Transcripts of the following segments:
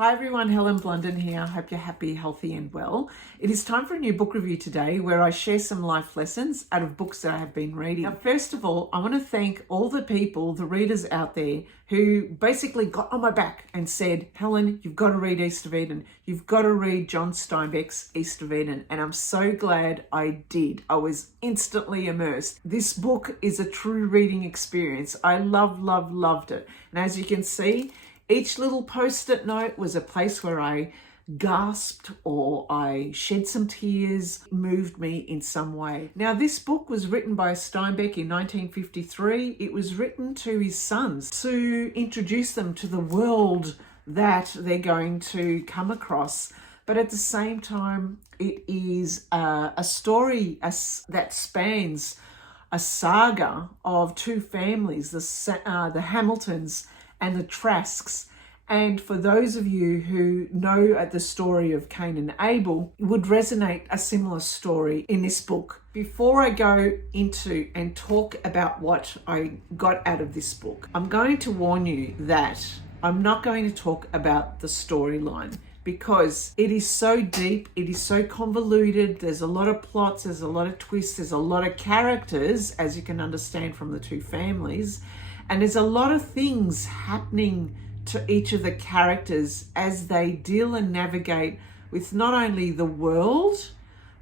Hi everyone, Helen Blunden here. Hope you're happy, healthy and well. It is time for a new book review today where I share some life lessons out of books that I have been reading. Now, first of all, I want to thank all the people, the readers out there who basically got on my back and said, Helen, you've got to read East of Eden. You've got to read John Steinbeck's East of Eden. And I'm so glad I did. I was instantly immersed. This book is a true reading experience. I loved it. And as you can see, each little post-it note was a place where I gasped or I shed some tears, moved me in some way. Now, this book was written by Steinbeck in 1953. It was written to his sons to introduce them to the world that they're going to come across. But at the same time, it is a story that spans a saga of two families, the Hamiltons and the Trasks. And for those of you who know the story of Cain and Abel, would resonate a similar story in this book. Before I go into and talk about what I got out of this book, I'm going to warn you that I'm not going to talk about the storyline because it is so deep, it is so convoluted, there's a lot of plots, there's a lot of twists, there's a lot of characters, as you can understand from the two families. And there's a lot of things happening to each of the characters as they deal and navigate with not only the world,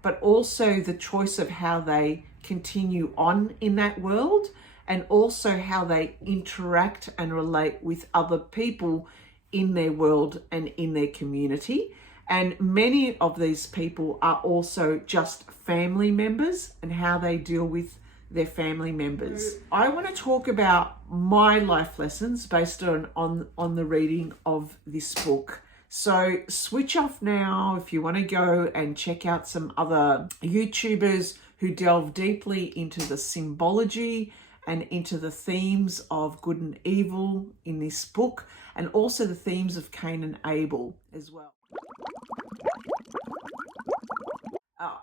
but also the choice of how they continue on in that world, and also how they interact and relate with other people in their world and in their community. And many of these people are also just family members and how they deal with their family members. I want to talk about my life lessons based on the reading of this book. So switch off now if you want to go and check out some other YouTubers who delve deeply into the symbology and into the themes of good and evil in this book, and also the themes of Cain and Abel as well.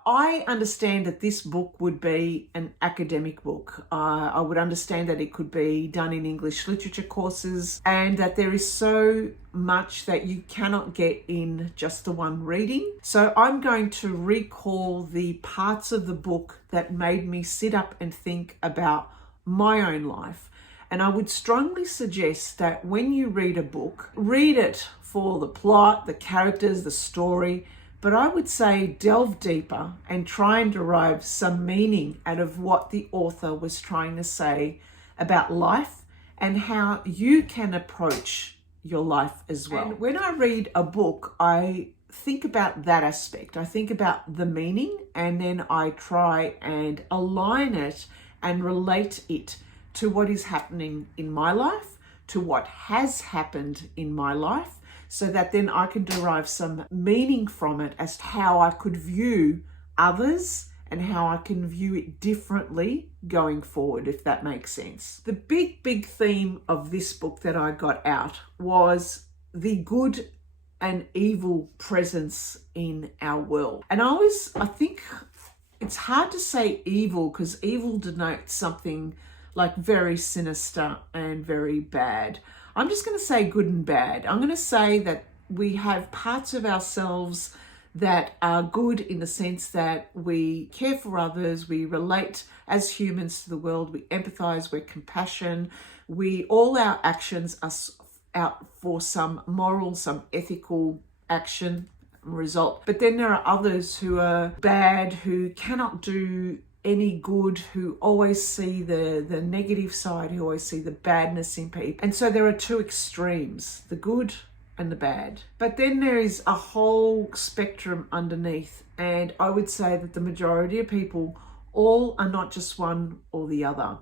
I understand that this book would be an academic book. I would understand that it could be done in English literature courses, and that there is so much that you cannot get in just the one reading. So I'm going to recall the parts of the book that made me sit up and think about my own life. And I would strongly suggest that when you read a book, read it for the plot, the characters, the story, but I would say delve deeper and try and derive some meaning out of what the author was trying to say about life and how you can approach your life as well. And when I read a book, I think about that aspect. I think about the meaning, and then I try and align it and relate it to what is happening in my life, to what has happened in my life, so that then I can derive some meaning from it as to how I could view others and how I can view it differently going forward, if that makes sense. The big theme of this book that I got out was the good and evil presence in our world. And I think it's hard to say evil because evil denotes something like very sinister and very bad. I'm just going to say good and bad. I'm going to say that we have parts of ourselves that are good in the sense that we care for others, we relate as humans to the world, we empathize, we're compassion, all our actions are out for some moral, some ethical action result. But then there are others who are bad, who cannot do any good, who always see the negative side, who always see the badness in people. And so there are two extremes, the good and the bad. But then there is a whole spectrum underneath. And I would say that the majority of people all are not just one or the other.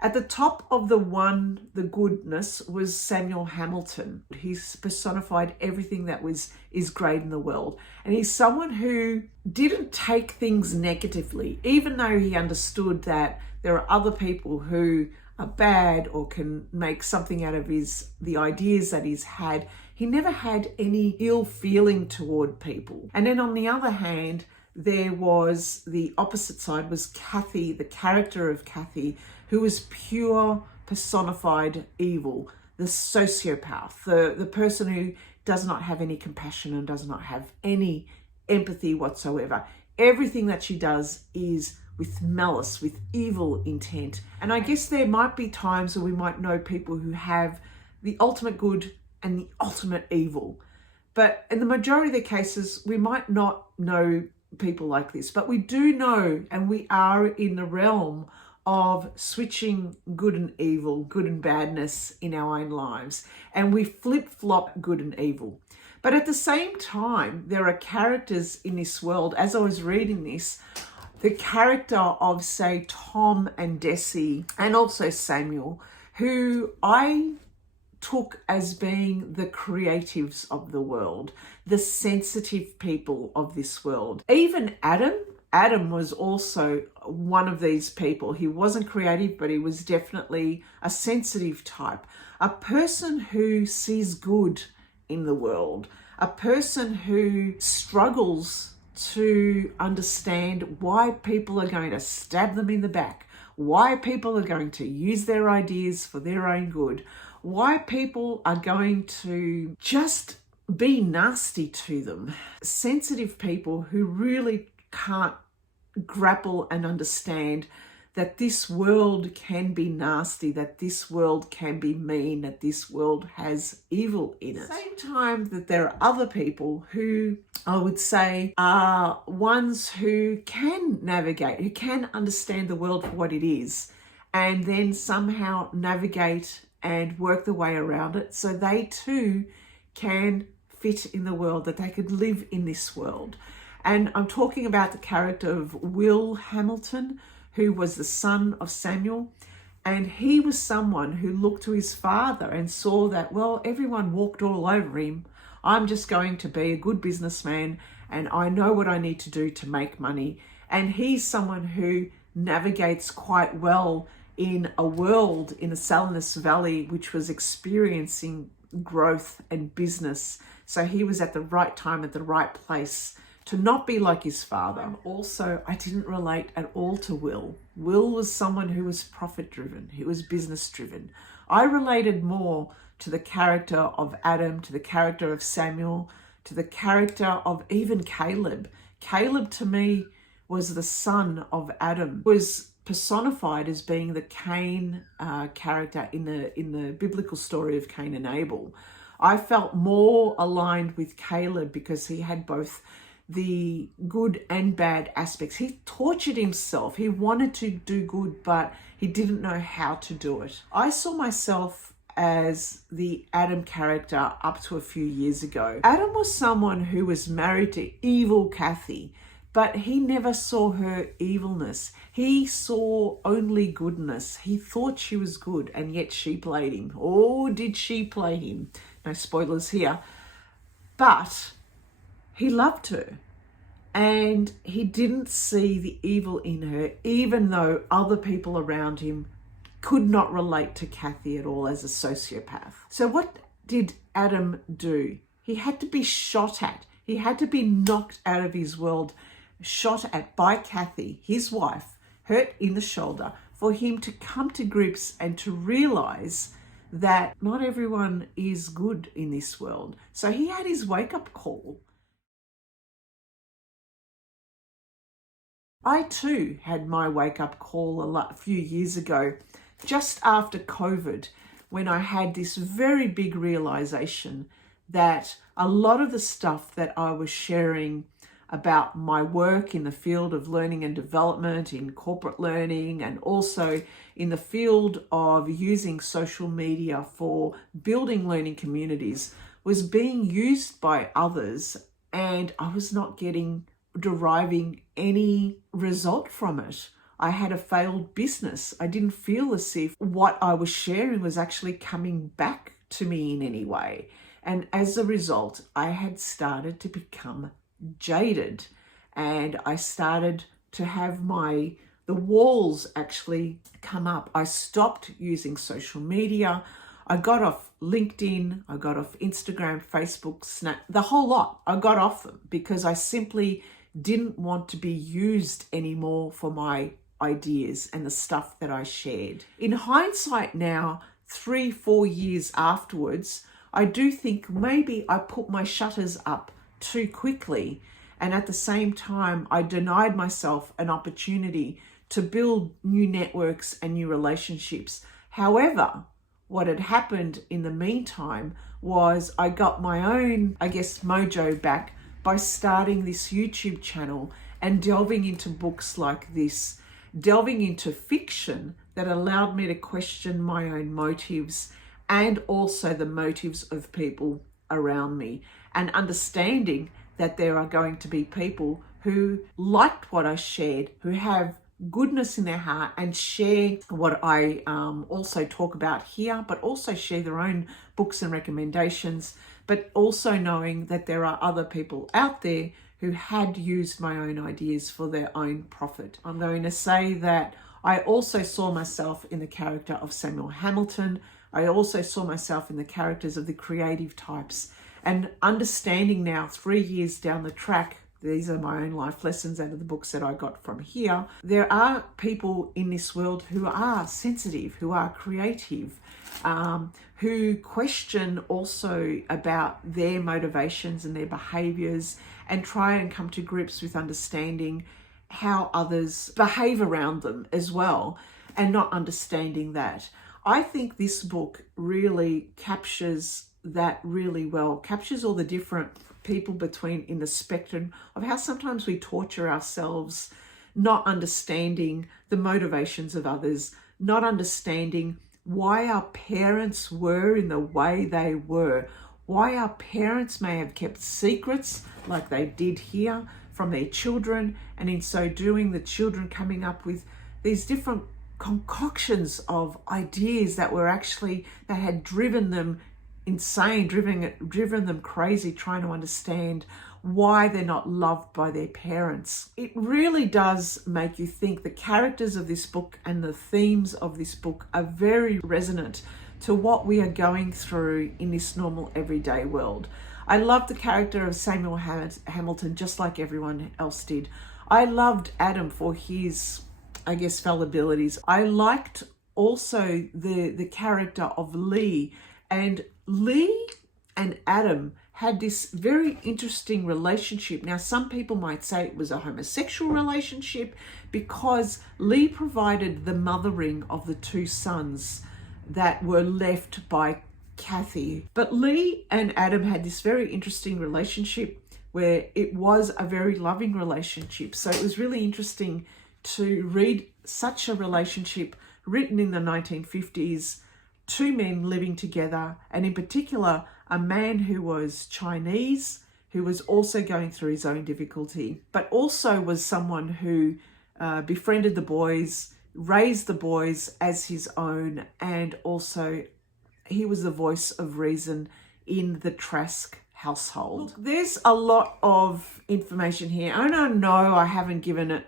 At the top of the goodness was Samuel Hamilton. He's personified everything that is great in the world. And he's someone who didn't take things negatively, even though he understood that there are other people who are bad or can make something out of the ideas that he's had. He never had any ill feeling toward people. And then on the other hand, there was the opposite side, was Kathy, the character of Kathy, who was pure personified evil, the sociopath, the person who does not have any compassion and does not have any empathy whatsoever. Everything that she does is with malice, with evil intent. And I guess there might be times where we might know people who have the ultimate good and the ultimate evil. But in the majority of the cases, we might not know people like this, but we do know, and we are in the realm of switching good and evil, good and badness in our own lives. And we flip-flop good and evil. But at the same time, there are characters in this world. As I was reading this, the character of, say, Tom and Desi, and also Samuel, who I took as being the creatives of the world, the sensitive people of this world. Even Adam was also one of these people. He wasn't creative, but he was definitely a sensitive type, a person who sees good in the world, a person who struggles to understand why people are going to stab them in the back, why people are going to use their ideas for their own good, why people are going to just be nasty to them. Sensitive people who really can't grapple and understand that this world can be nasty, that this world can be mean, that this world has evil in it. At the same time that there are other people who I would say are ones who can navigate, who can understand the world for what it is, and then somehow navigate and work the way around it so they too can fit in the world, that they could live in this world. And I'm talking about the character of Will Hamilton, who was the son of Samuel. And he was someone who looked to his father and saw that, well, everyone walked all over him. I'm just going to be a good businessman and I know what I need to do to make money. And he's someone who navigates quite well in a world in the Salinas Valley, which was experiencing growth and business. So he was at the right time, at the right place to not be like his father. Also, I didn't relate at all to Will. Will was someone who was profit-driven, who was business-driven. I related more to the character of Adam, to the character of Samuel, to the character of even Caleb. Caleb, to me, was the son of Adam, was personified as being the Cain character in the biblical story of Cain and Abel. I felt more aligned with Caleb because he had both the good and bad aspects. He tortured himself. He wanted to do good, but he didn't know how to do it. I saw myself as the Adam character up to a few years ago. Adam was someone who was married to evil Kathy, but he never saw her evilness. He saw only goodness. He thought she was good, and yet she played him. Oh, did she play him? No spoilers here. But he loved her, and he didn't see the evil in her, even though other people around him could not relate to Kathy at all as a sociopath. So what did Adam do? He had to be shot at. He had to be knocked out of his world, shot at by Kathy, his wife, hurt in the shoulder, for him to come to grips and to realize that not everyone is good in this world. So he had his wake-up call. I too had my wake-up call a few years ago, just after COVID, when I had this very big realization that a lot of the stuff that I was sharing about my work in the field of learning and development, in corporate learning, and also in the field of using social media for building learning communities was being used by others, and I was not deriving any result from it. I had a failed business. I didn't feel as if what I was sharing was actually coming back to me in any way. And as a result, I had started to become jaded, and I started to have the walls actually come up. I stopped using social media. I got off LinkedIn, I got off Instagram, Facebook, Snap, the whole lot. I got off them because I simply didn't want to be used anymore for my ideas and the stuff that I shared. In hindsight now, 3-4 years afterwards, I do think maybe I put my shutters up too quickly, and at the same time I denied myself an opportunity to build new networks and new relationships. However, what had happened in the meantime was I got my own, I guess, mojo back by starting this YouTube channel and delving into books like this, delving into fiction that allowed me to question my own motives and also the motives of people around me, and understanding that there are going to be people who liked what I shared, who have goodness in their heart and share what I also talk about here, but also share their own books and recommendations, but also knowing that there are other people out there who had used my own ideas for their own profit. I'm going to say that I also saw myself in the character of Samuel Hamilton. I also saw myself in the characters of the creative types, and understanding now 3 years down the track, these are my own life lessons out of the books that I got from here. There are people in this world who are sensitive, who are creative, who question also about their motivations and their behaviors, and try and come to grips with understanding how others behave around them as well, and not understanding that. I think this book really captures that really well, captures all the different people between in the spectrum of how sometimes we torture ourselves, not understanding the motivations of others, not understanding why our parents were in the way they were, why our parents may have kept secrets like they did here from their children, and in so doing the children coming up with these different concoctions of ideas that were actually, that had driven them insane, driven them crazy, trying to understand why they're not loved by their parents. It really does make you think. The characters of this book and the themes of this book are very resonant to what we are going through in this normal everyday world. I loved the character of Samuel Hamilton just like everyone else did. I loved Adam for his, I guess, fallibilities. I liked also the character of Lee, and Lee and Adam had this very interesting relationship. Now, some people might say it was a homosexual relationship because Lee provided the mothering of the two sons that were left by Kathy. But Lee and Adam had this very interesting relationship where it was a very loving relationship. So it was really interesting to read such a relationship written in the 1950s, two men living together, and in particular, a man who was Chinese, who was also going through his own difficulty, but also was someone who befriended the boys, raised the boys as his own, and also he was the voice of reason in the Trasks household. Look, there's a lot of information here. I don't know, I haven't given it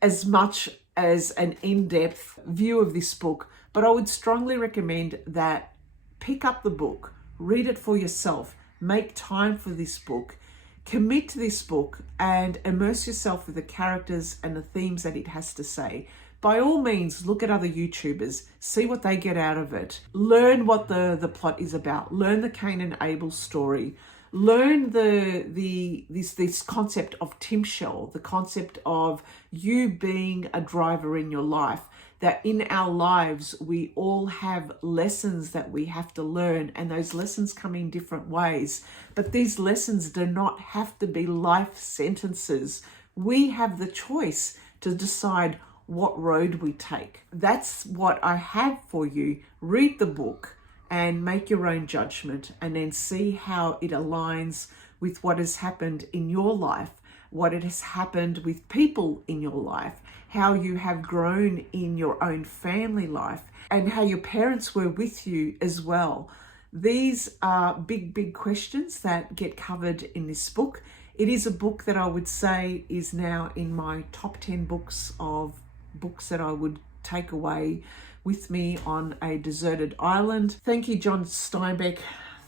as much as an in-depth view of this book, but I would strongly recommend that pick up the book, read it for yourself, make time for this book, commit to this book, and immerse yourself with the characters and the themes that it has to say. By all means, look at other YouTubers, see what they get out of it, learn what the plot is about, learn the Cain and Abel story, learn this concept of Timshel, the concept of you being a driver in your life, that in our lives we all have lessons that we have to learn, and those lessons come in different ways. But these lessons do not have to be life sentences. We have the choice to decide what road we take. That's what I have for you. Read the book and make your own judgment, and then see how it aligns with what has happened in your life, what it has happened with people in your life, how you have grown in your own family life, and how your parents were with you as well. These are big, big questions that get covered in this book. It is a book that I would say is now in my top 10 books of books that I would take away with me on a deserted island. Thank you, John Steinbeck.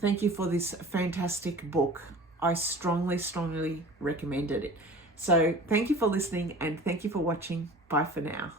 Thank you for this fantastic book. I strongly, strongly recommended it. So thank you for listening, and thank you for watching. Bye for now.